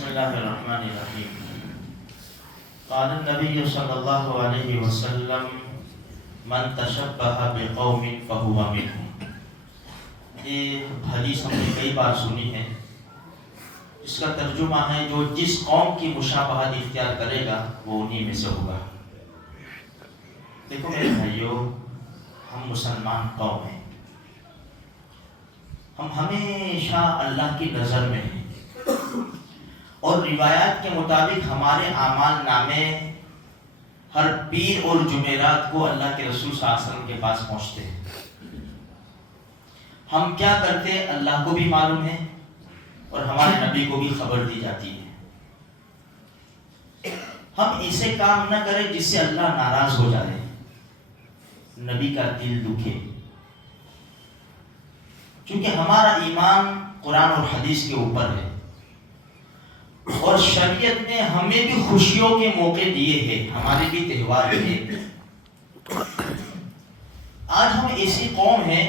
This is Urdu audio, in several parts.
بسم اللہ الرحمن الرحیم۔ قال النبی صلی اللہ علیہ وسلم من تشبہ بقوم فہو منہم۔ یہ حدیث ہم نے کئی بار سنی ہے، اس کا ترجمہ ہے جو جس قوم کی مشابہت اختیار کرے گا وہ انہی میں سے ہوگا۔ دیکھو میرے بھائیو، ہم مسلمان قوم ہیں، ہم ہمیشہ اللہ کی نظر میں ہیں، اور روایات کے مطابق ہمارے اعمال نامے ہر پیر اور جمعرات کو اللہ کے رسول صلی اللہ علیہ وسلم کے پاس پہنچتے ہیں۔ ہم کیا کرتے اللہ کو بھی معلوم ہے اور ہمارے نبی کو بھی خبر دی جاتی ہے۔ ہم ایسے کام نہ کریں جس سے اللہ ناراض ہو جائے، نبی کا دل دکھے، کیونکہ ہمارا ایمان قرآن اور حدیث کے اوپر ہے، اور شریعت نے ہمیں بھی خوشیوں کے موقع دیے ہیں، ہمارے بھی تہوار ہیں۔ آج ہم ایسی قوم ہیں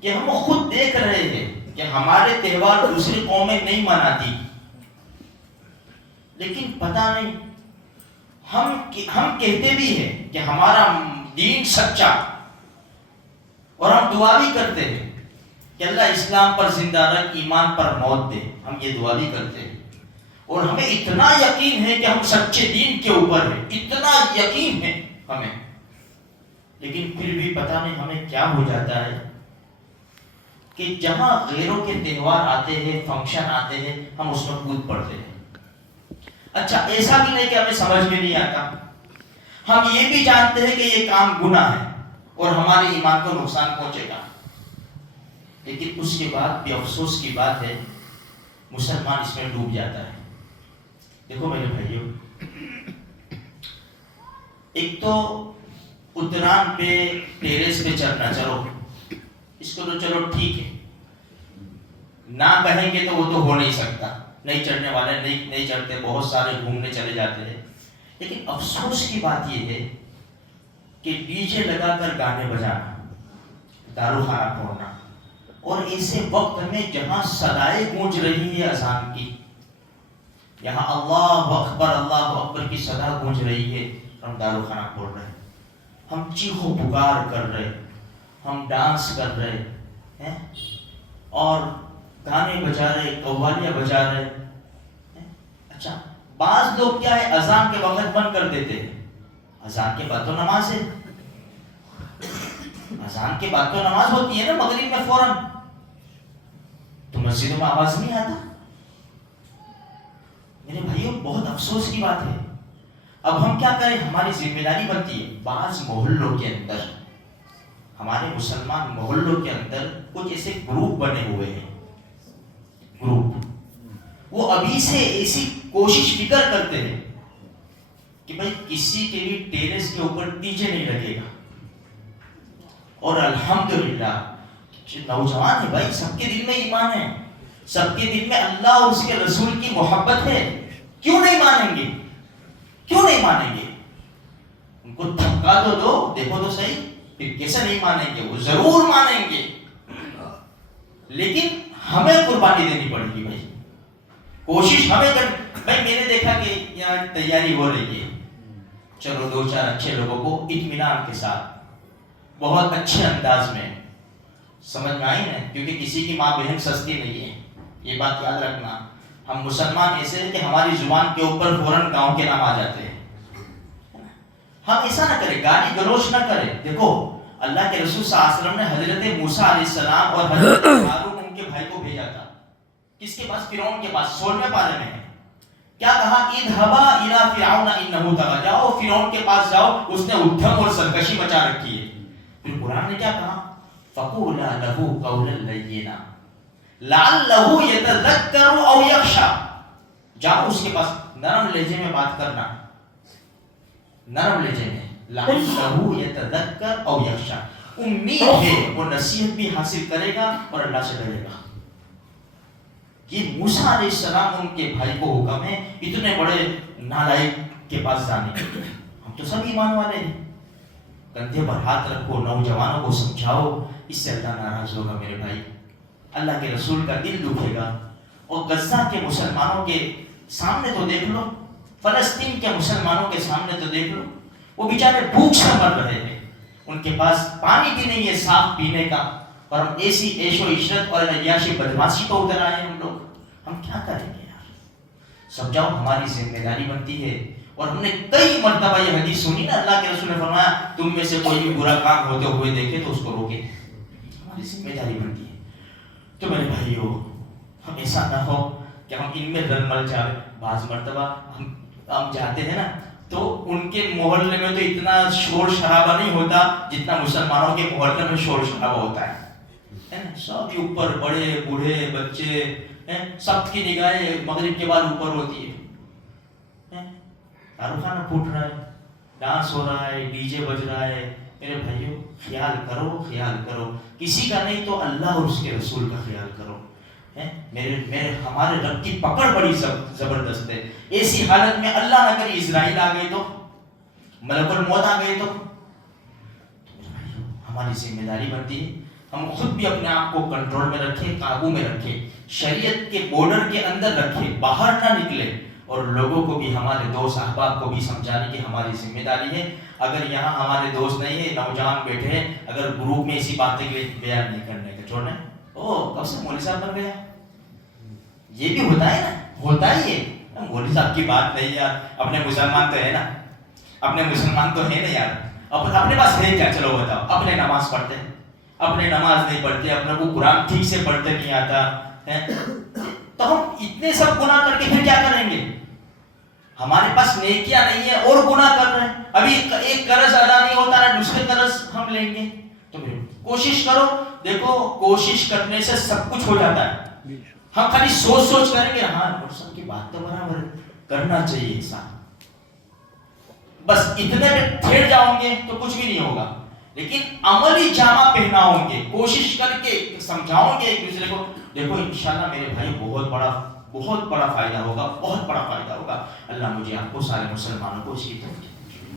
کہ ہم خود دیکھ رہے ہیں کہ ہمارے تہوار دوسری قومیں نہیں مناتی، لیکن پتہ نہیں ہم کہتے بھی ہیں کہ ہمارا دین سچا، اور ہم دعا بھی کرتے ہیں کہ اللہ اسلام پر زندہ رکھ، ایمان پر موت دے، ہم یہ دعا بھی کرتے ہیں، اور ہمیں اتنا یقین ہے کہ ہم سچے دین کے اوپر ہیں، اتنا یقین ہے ہمیں، لیکن پھر بھی پتہ نہیں ہمیں کیا ہو جاتا ہے کہ جہاں غیروں کے تہوار آتے ہیں، فنکشن آتے ہیں، ہم اس میں کود پڑتے ہیں۔ اچھا، ایسا بھی نہیں کہ ہمیں سمجھ میں نہیں آتا، ہم یہ بھی جانتے ہیں کہ یہ کام گناہ ہے اور ہمارے ایمان کو نقصان پہنچے گا، لیکن اس کے بعد بھی افسوس کی بات ہے مسلمان اس میں ڈوب جاتا ہے۔ دیکھو میرے بھائیو، ایک تو اتران پہ ٹیریس پہ چڑھنا، چلو اس کو تو چلو ٹھیک ہے، نہ کہیں گے تو وہ تو ہو نہیں سکتا، نہیں چڑھنے والے نہیں چڑھتے، بہت سارے گھومنے چلے جاتے ہیں، لیکن افسوس کی بات یہ ہے کہ ڈی جے لگا کر گانے بجانا، دارو خانہ پھوڑنا، اور ایسے وقت میں جہاں صدائیں گونج رہی ہے اذان کی، یہاں اللہ اکبر کی صدا گونج رہی ہے، ہم دارو خانہ پھوڑ رہے ہیں، ہم چیخ و پکار کر رہے، ہم ڈانس کر رہے ہیں، اور گانے بجا رہے، قوالیاں بجا رہے ہیں۔ اچھا، بعض لوگ کیا ہے، اذان کے وقت بند کر دیتے ہیں، اذان کے بعد تو نماز ہے، اذان کے بعد تو نماز ہوتی ہے نا مغرب میں فوراً، تو مسجدوں میں آواز نہیں آتا۔ میرے بھائیوں، بہت افسوس کی بات ہے۔ اب ہم کیا کریں، ہماری ذمہ داری بنتی ہے، بعض محلوں کے اندر، ہمارے مسلمان محلوں کے اندر کچھ ایسے گروپ بنے ہوئے ہیں، گروپ، وہ ابھی سے ایسی کوشش فکر کرتے ہیں کہ بھائی کسی کے بھی ٹیرس کے اوپر ڈی جے نہیں لگے گا، اور الحمدللہ نوجوان ہے بھائی، سب کے دل میں ایمان ہے، سب کے دل میں اللہ اور اس کے رسول کی محبت ہے، کیوں نہیں مانیں گے، کیوں نہیں مانیں گے؟ ان کو دھکا تو دو، دیکھو تو صحیح، پھر کیسے نہیں مانیں گے؟ وہ ضرور مانیں گے، لیکن ہمیں قربانی دینی پڑے گی بھائی، کوشش ہمیں کر۔ بھائی میں نے دیکھا کہ یہاں تیاری ہو رہی ہے، چلو دو چار اچھے لوگوں کو اطمینان کے ساتھ، بہت اچھے انداز میں، سمجھ میں آئی نا، کیونکہ کسی کی ماں بہن سستی نہیں ہے، یہ بات یاد رکھنا۔ ہم مسلمان ایسے ہیں کہ ہماری زبان کے اوپر فوراً گاؤں کے نام آ جاتے ہیں، ہم ایسا نہ کریں، گالی گلوچ نہ کریں۔ دیکھو اللہ کے رسول صلی اللہ علیہ وسلم نے حضرت موسیٰ علیہ السلام اور حضرت ہارون ان کے بھائی کو بھیجا تھا، کس کے پاس؟ فرعون کے پاس، 16ویں پارے میں ہے، کیا کہا؟ اذهبا الى فرعون انه طغى، جاؤ فرعون کے پاس جاؤ، اس نے ادھم اور سرکشی مچا رکھی ہے۔ پھر قرآن نے کیا کہا؟ فقولا له قولا لینا لعلہ یتذکر او یخشی، جاؤ اس کے پاس، نرم لہجے میں بات کرنا، نرم لہجے میں، لعلہ یتذکر او یخشی، امید ہے وہ نصیحت بھی حاصل کرے گا اور اللہ سے ڈرے گا۔ یہ موسیٰ علیہ السلام ان کے بھائی کو حکم ہے اتنے بڑے نالائق کے پاس جانے کے لیے۔ ہم تو سب ایمان والے ہیں، کندھے پر ہاتھ رکھو، نوجوانوں کو سمجھاؤ، اس سے اللہ ناراض ہوگا میرے بھائی، اللہ کے رسول کا دل دکھے گا، اور غزہ کے مسلمانوں کے سامنے تو دیکھ لو، فلسطین کے مسلمانوں کے سامنے تو دیکھ لو، وہ بیچارے بھوک سے مر رہے ہیں، ان کے پاس پانی بھی نہیں ہے صاف پینے کا، اور ہم ایسی عیش و عشرت اور عیاشی بدماشی کو اتر آئے ہم لوگ. ہم کیا کریں گے یار؟ سمجھاؤ ہماری ذمہ داری بنتی ہے. اور ہم نے کئی مرتبہ یہ حدیث سنی نا، اللہ کے رسول نے فرمایا تم میں سے کوئی بھی برا کام ہوتے ہوئے دیکھے تو اس کو روکے. ہماری ذمہ داری بنتی ہے. تو میرے بھائیو، ہم ایسا نہ ہو کہ ہم ان میں رن مل جائے. بعض مرتبہ ہم جاتے ہیں نا تو ان کے محلے میں تو اتنا شور شرابہ نہیں ہوتا جتنا مسلمانوں کے محلے میں شور شرابہ ہوتا ہے. سب اوپر، بڑے بوڑھے بچے، سب کی نگاہیں مغرب کے بعد اوپر ہوتی ہے. دارو خانہ پھوٹ رہا ہے، ڈانس ہو رہا ہے، ڈی جے بج رہا ہے. میرے بھائیو خیال کرو، خیال کرو، کسی کا نہیں تو اللہ اور اس کے رسول کا خیال کرو. میرے ہمارے رب کی پکڑ بڑی زبردست ہے. ایسی حالت میں اللہ نہ کرے اسرائیل آ گئی تو، ملک الموت آ گئی تو ہماری ذمہ داری بنتی ہے ہم خود بھی اپنے آپ کو کنٹرول میں رکھیں، قابو میں رکھیں، شریعت کے بارڈر کے اندر رکھیں، باہر نہ نکلیں. اور لوگوں کو بھی، ہمارے دوست احباب کو بھی سمجھانے کی ہماری ذمہ داری ہے. اگر یہاں ہمارے دوست نہیں ہیں، نوجوان بیٹھے ہیں، اگر گروپ میں ایسی باتیں کے لیے بیان نہیں کرنے کا، چھوڑنا ہے. کب سے مولوی صاحب بن گیا؟ یہ بھی ہوتا ہے نا، ہوتا ہی ہے. مولوی صاحب کی بات نہیں یار، اپنے مسلمان تو ہے نا، اپنے مسلمان تو ہے نا یار. اپنے پاس ہے کیا؟ چلو بتاؤ. اپنے نماز پڑھتے ہیں، اپنے نماز نہیں پڑھتے، اپنے کو قرآن ٹھیک سے پڑھتے نہیں آتا ہے، تو ہم اتنے سب گناہ کر کے پھر کیا کریں گے؟ ہمارے پاس نیکیاں نہیں ہے اور گناہ کر رہے ہیں. ابھی ایک قرض ادا نہیں ہوتا ہے، دوسرے قرض ہم لیں گے. تو کوشش کرو. دیکھو کوشش کرنے سے سب کچھ ہو جاتا ہے. ہم خالی سوچ کریں گے ہاں سب کی بات تو برابر کرنا چاہیے انسان، بس اتنے میں ٹھہر جاؤں گے تو کچھ بھی نہیں ہوگا. لیکن عملی جامہ پہناؤں گے، کوشش کر کے سمجھاؤں گے ایک دوسرے کو. دیکھو انشاءاللہ میرے بھائی بہت بڑا فائدہ ہوگا، بہت بڑا فائدہ ہوگا. اللہ مجھے آپ کو سارے مسلمانوں کو اس کی توفیق